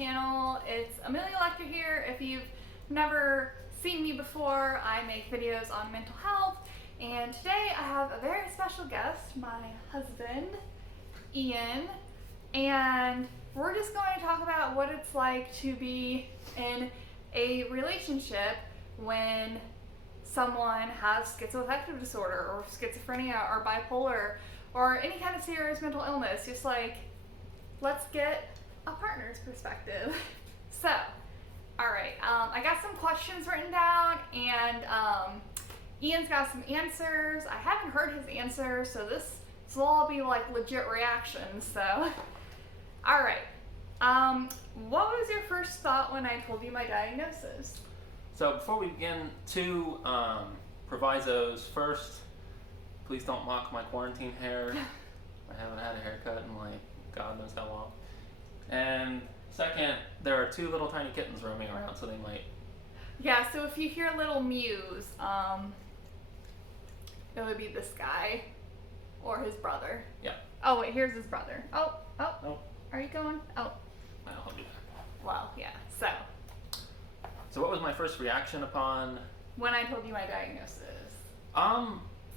channel. It's Amelia Lecter here. If you've never seen me before, I make videos on mental health, and today I have a very special guest, my husband, Ian, and we're just going to talk about what it's like to be in a relationship when someone has schizoaffective disorder or schizophrenia or bipolar or any kind of serious mental illness. Just like, let's get a partner's perspective. So, alright, I got some questions written down, and Ian's got some answers. I haven't heard his answers, so this will all be like legit reactions. So, alright, what was your first thought when I told you my diagnosis? So before we begin, two provisos. First, please don't mock my quarantine hair. I haven't had a haircut in like God knows how long. And second, there are two little tiny kittens roaming around, so they might... Yeah, so if you hear little mews, it would be this guy or his brother. Yeah. Oh wait, here's his brother. Oh. Nope. Are you going? Oh. I'll be back. Well, yeah, So what was my first reaction upon... when I told you my diagnosis?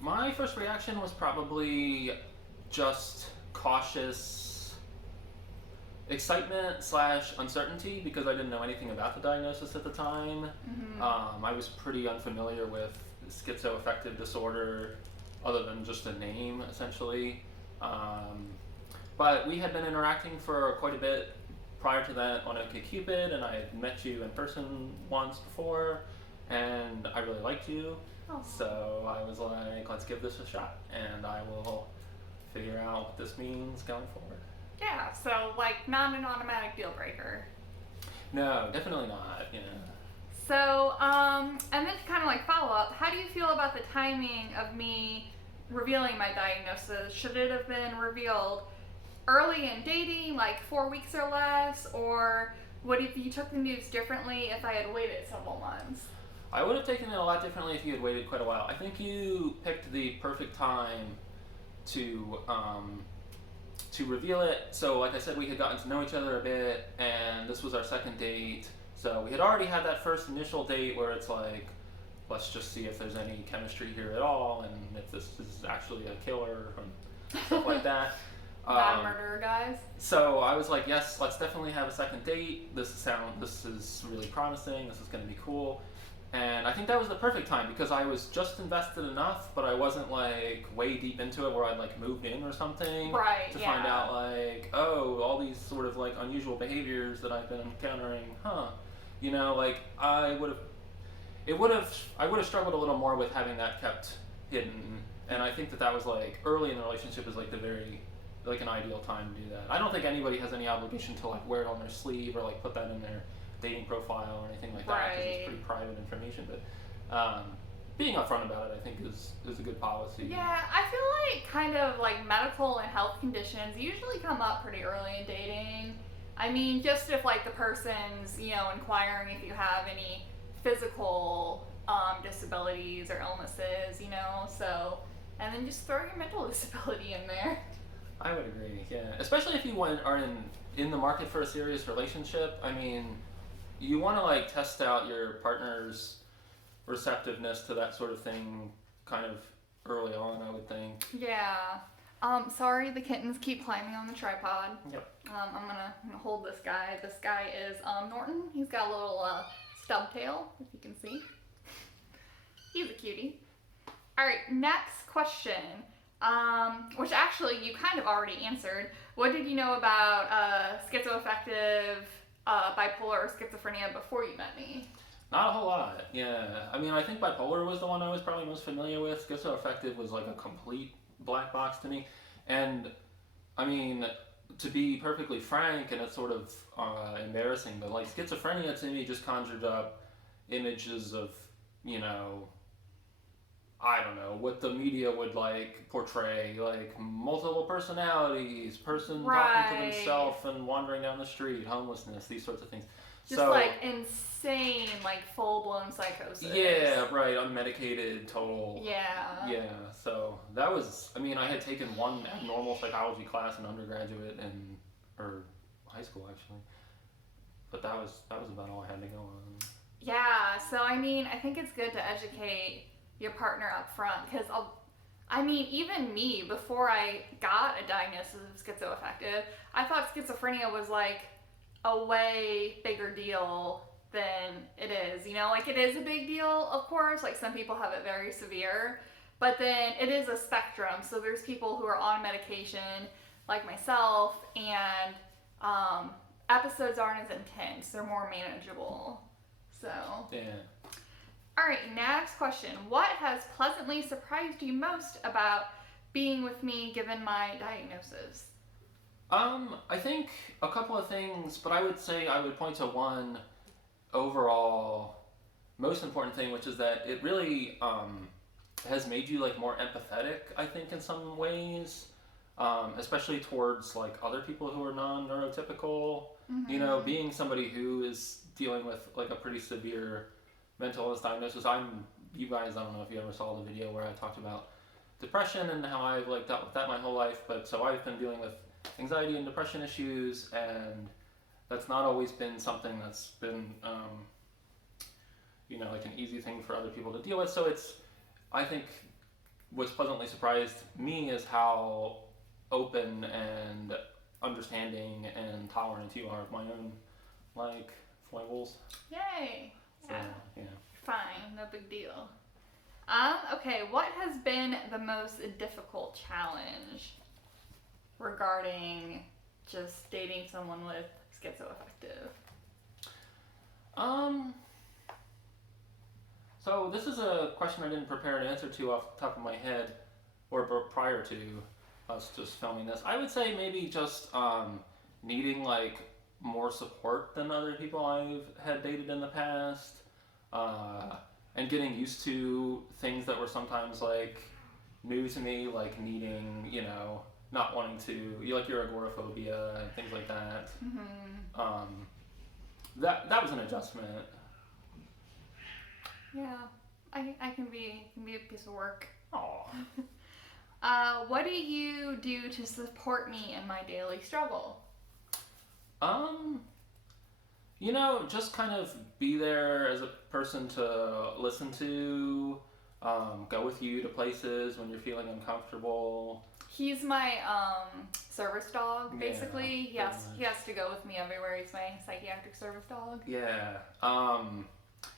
My first reaction was probably just cautious excitement / uncertainty, because I didn't know anything about the diagnosis at the time. Mm-hmm. I was pretty unfamiliar with schizoaffective disorder, other than just a name, essentially. But we had been interacting for quite a bit prior to that on OkCupid, and I had met you in person once before, and I really liked you. Oh. So I was like, let's give this a shot, and I will figure out what this means going forward. Yeah, so like not an automatic deal breaker. No, definitely not, you know. So, and then to kind of like follow up, how do you feel about the timing of me revealing my diagnosis? Should it have been revealed early in dating, like 4 weeks or less, or what if you took the news differently if I had waited several months? I would have taken it a lot differently if you had waited quite a while. I think you picked the perfect time to reveal it. So like I said, we had gotten to know each other a bit, and this was our second date. So we had already had that first initial date where it's like, let's just see if there's any chemistry here at all, and if this is actually a killer and stuff like that. Not murderer, guys. So I was like, yes, let's definitely have a second date. This is really promising. This is going to be cool. And I think that was the perfect time, because I was just invested enough, but I wasn't like way deep into it where I'd like moved in or something. Right, to yeah. find out like, oh, all these sort of like unusual behaviors that I've been encountering, you know, like I would have struggled a little more with having that kept hidden. And I think that was like early in the relationship is like like an ideal time to do that. I don't think anybody has any obligation to like wear it on their sleeve or like put that in their dating profile or anything like that, because it's pretty private information. But being upfront about it, I think, is a good policy. Yeah, I feel like kind of like medical and health conditions usually come up pretty early in dating. I mean, just if like the person's, you know, inquiring if you have any physical disabilities or illnesses, you know, so, and then just throw your mental disability in there. I would agree, yeah. Especially if you are in the market for a serious relationship. I mean, you want to like test out your partner's receptiveness to that sort of thing kind of early on, I would think. Yeah. Sorry, the kittens keep climbing on the tripod. Yep. I'm gonna hold this guy. This guy is Norton. He's got a little stub tail, if you can see. He's a cutie. All right, next question. Which actually you kind of already answered. What did you know about schizoaffective, bipolar, or schizophrenia before you met me? Not a whole lot, yeah. I mean, I think bipolar was the one I was probably most familiar with. Schizoaffective was like a complete black box to me. And, I mean, to be perfectly frank, and it's sort of embarrassing, but like schizophrenia to me just conjured up images of, you know, I don't know, what the media would like portray, like multiple personalities, person talking to themselves and wandering down the street, homelessness, these sorts of things. Just so, like insane, like full-blown psychosis. Yeah, right, unmedicated, total. Yeah. Yeah, so that was, I mean, I had taken one abnormal psychology class in undergraduate or high school actually. but that was about all I had to go on. Yeah, so I mean, I think it's good to educate your partner up front because even me, before I got a diagnosis of schizoaffective, I thought schizophrenia was like a way bigger deal than it is. You know, like it is a big deal, of course. Like some people have it very severe, but then it is a spectrum. So there's people who are on medication, like myself, and episodes aren't as intense. They're more manageable. So. Yeah. All right, next question. What has pleasantly surprised you most about being with me given my diagnosis? I think a couple of things, but I would say I would point to one overall most important thing, which is that it really has made you like more empathetic, I think, in some ways, especially towards like other people who are non-neurotypical. Mm-hmm. You know, being somebody who is dealing with like a pretty severe mental illness diagnosis. You guys, I don't know if you ever saw the video where I talked about depression and how I've like dealt with that my whole life, but so I've been dealing with anxiety and depression issues, and that's not always been something that's been like an easy thing for other people to deal with. So I think what's pleasantly surprised me is how open and understanding and tolerant you are of my own like foibles. Yay! So, yeah. Fine, no big deal. Okay, what has been the most difficult challenge regarding just dating someone with schizoaffective? So this is a question I didn't prepare an answer to off the top of my head, or prior to us just filming this. I would say maybe just needing like more support than other people I've had dated in the past, and getting used to things that were sometimes like new to me, like needing, not wanting to, like your agoraphobia and things like that. Mm-hmm. That was an adjustment. Yeah, I can be a piece of work. Aw. What do you do to support me in my daily struggle? Just kind of be there as a person to listen to, go with you to places when you're feeling uncomfortable. He's my service dog, basically. Yeah, he has to go with me everywhere. He's my psychiatric service dog. Yeah.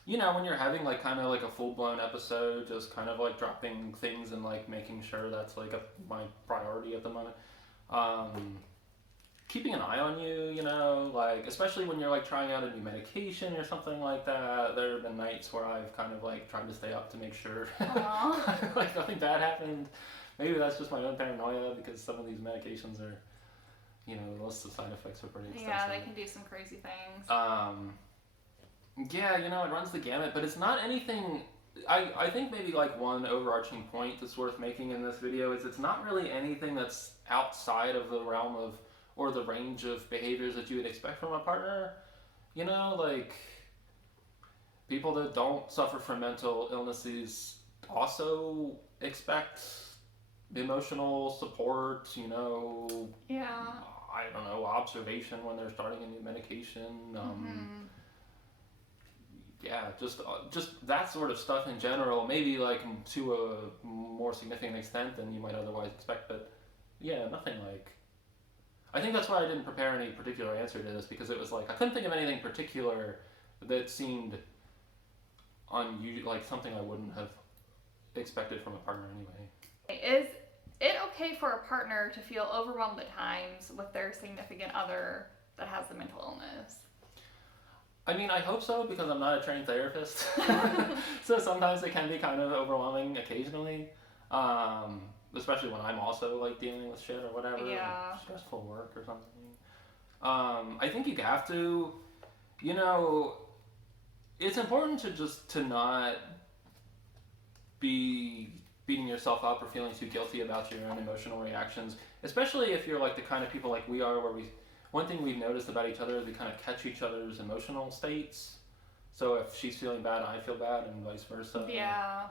When you're having like kind of like a full-blown episode, just kind of like dropping things and like making sure that's like my priority at the moment. Keeping an eye on you, like especially when you're like trying out a new medication or something like that. There have been nights where I've kind of like tried to stay up to make sure like nothing bad happened. Maybe that's just my own paranoia because some of these medications are, the list of side effects are pretty extensive. Yeah, they can do some crazy things. Yeah, it runs the gamut, but it's not anything. I think maybe like one overarching point that's worth making in this video is it's not really anything that's outside of the realm of or the range of behaviors that you would expect from a partner. Like people that don't suffer from mental illnesses also expect emotional support, Yeah. I don't know, observation when they're starting a new medication. Yeah, just that sort of stuff in general, maybe like to a more significant extent than you might otherwise expect, but yeah, nothing like. I think that's why I didn't prepare any particular answer to this, because it was like I couldn't think of anything particular that seemed unusual, like something I wouldn't have expected from a partner anyway. Is it okay for a partner to feel overwhelmed at times with their significant other that has the mental illness? I mean, I hope so, because I'm not a trained therapist. So sometimes it can be kind of overwhelming occasionally. Especially when I'm also like dealing with shit or whatever. Yeah. Like stressful work or something. I think you have to, it's important to not be beating yourself up or feeling too guilty about your own emotional reactions, especially if you're like the kind of people like we are, where one thing we've noticed about each other is we kind of catch each other's emotional states. So if she's feeling bad, I feel bad, and vice versa. Yeah.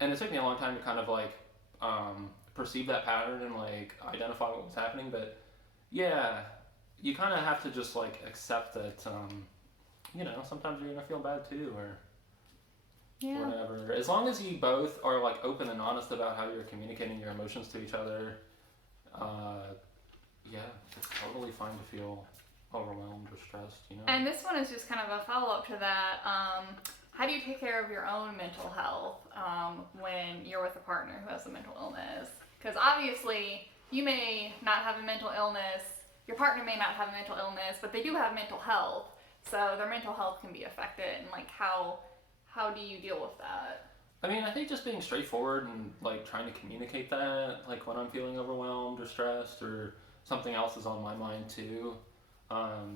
And it took me a long time to kind of like perceive that pattern and like identify what was happening. But yeah, you kind of have to just like accept that, sometimes you're gonna feel bad too, or Yeah. whatever. As long as you both are like open and honest about how you're communicating your emotions to each other, yeah, it's totally fine to feel overwhelmed or stressed. And this one is just kind of a follow-up to that. How do you take care of your own mental health when you're with a partner who has a mental illness? Because obviously, you may not have a mental illness, your partner may not have a mental illness, but they do have mental health, so their mental health can be affected, and like how do you deal with that? I mean, I think just being straightforward and like trying to communicate that, like when I'm feeling overwhelmed or stressed or something else is on my mind too,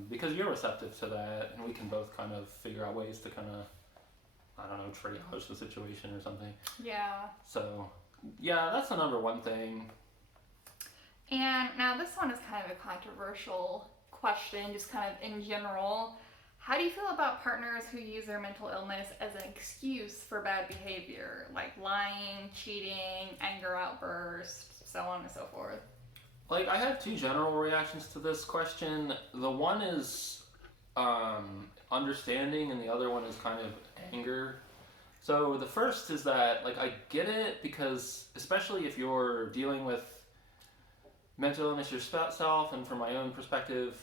because you're receptive to that, and we can both kind of figure out ways to kind of, I don't know, triage the situation or something. Yeah. So, yeah, that's the number one thing. And now this one is kind of a controversial question, just kind of in general. How do you feel about partners who use their mental illness as an excuse for bad behavior, like lying, cheating, anger outbursts, so on and so forth? Like, I have two general reactions to this question. The one is understanding, and the other one is kind of anger. So the first is that, like, I get it because, especially if you're dealing with mental illness yourself, and from my own perspective,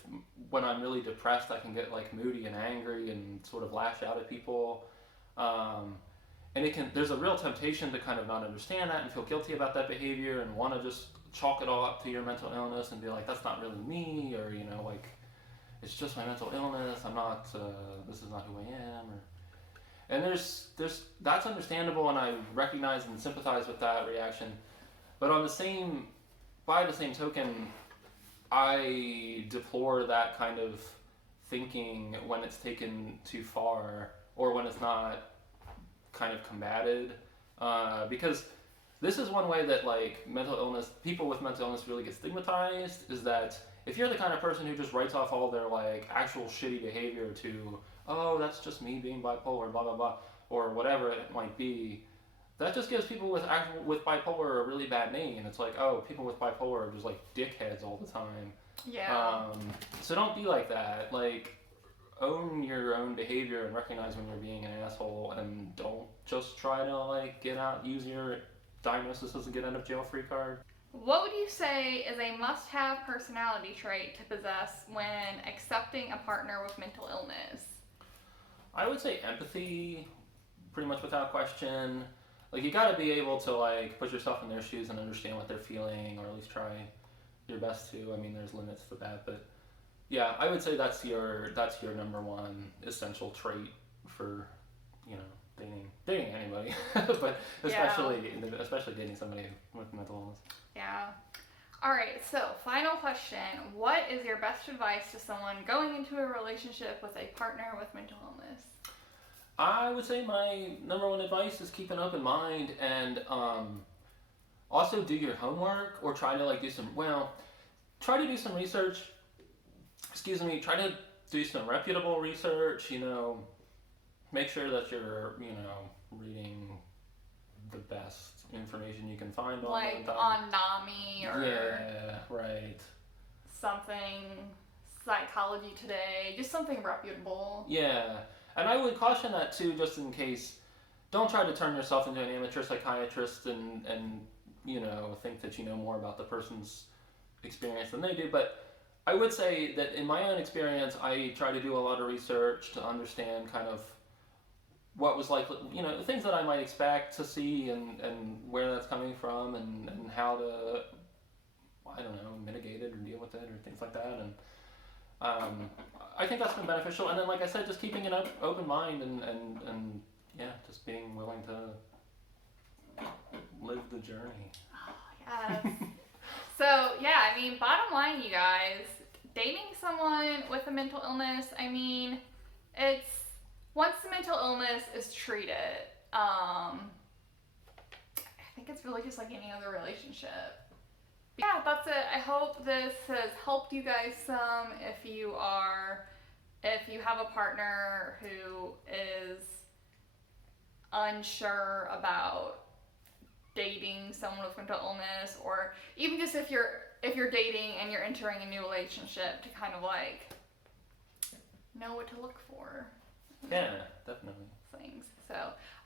when I'm really depressed, I can get like moody and angry and sort of lash out at people. And there's a real temptation to kind of not understand that and feel guilty about that behavior and want to just chalk it all up to your mental illness and be like, that's not really me, or, like, it's just my mental illness, I'm not, this is not who I am, and there's that's understandable, and I recognize and sympathize with that reaction. But by the same token, I deplore that kind of thinking when it's taken too far, or when it's not kind of combated, because this is one way that like people with mental illness really get stigmatized, is that if you're the kind of person who just writes off all their like actual shitty behavior to, oh, that's just me being bipolar, blah blah blah, or whatever it might be, that just gives people with bipolar a really bad name. It's like, oh, people with bipolar are just like dickheads all the time. Yeah. So don't be like that. Like, own your own behavior and recognize when you're being an asshole, and don't just try to like use your diagnosis as a get out of jail free card. What would you say is a must-have personality trait to possess when accepting a partner with mental illness? I would say empathy, pretty much without question. Like, you gotta be able to like put yourself in their shoes and understand what they're feeling, or at least try your best to. I mean, there's limits to that, but yeah, I would say that's your number one essential trait for, dating anybody, but especially dating somebody with mental illness. Yeah. All right, so final question. What is your best advice to someone going into a relationship with a partner with mental illness? I would say my number one advice is keep an open mind, and also do your homework, or try to do some research. Try to do some reputable research, make sure that you're, reading the best information you can find on NAMI or yeah, right. something, Psychology Today, just something reputable. Yeah, and I would caution that too, just in case. Don't try to turn yourself into an amateur psychiatrist and think that you know more about the person's experience than they do. But I would say that in my own experience, I try to do a lot of research to understand kind of what was like, things that I might expect to see, and where that's coming from, and how to, I don't know, mitigate it or deal with it or things like that. And I think that's been beneficial. And then, like I said, just keeping an open mind and yeah, just being willing to live the journey. Oh, yes. So, yeah, I mean, bottom line, you guys, dating someone with a mental illness, I mean, it's, once the mental illness is treated, I think it's really just like any other relationship. Yeah, that's it. I hope this has helped you guys some. If you have a partner who is unsure about dating someone with mental illness, or even just if if you're dating and you're entering a new relationship, to kind of like know what to look for. Yeah, definitely. Things. So,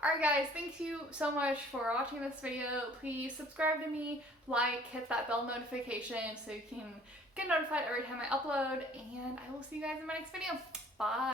alright guys, thank you so much for watching this video. Please subscribe to me, like, hit that bell notification so you can get notified every time I upload, and I will see you guys in my next video. Bye!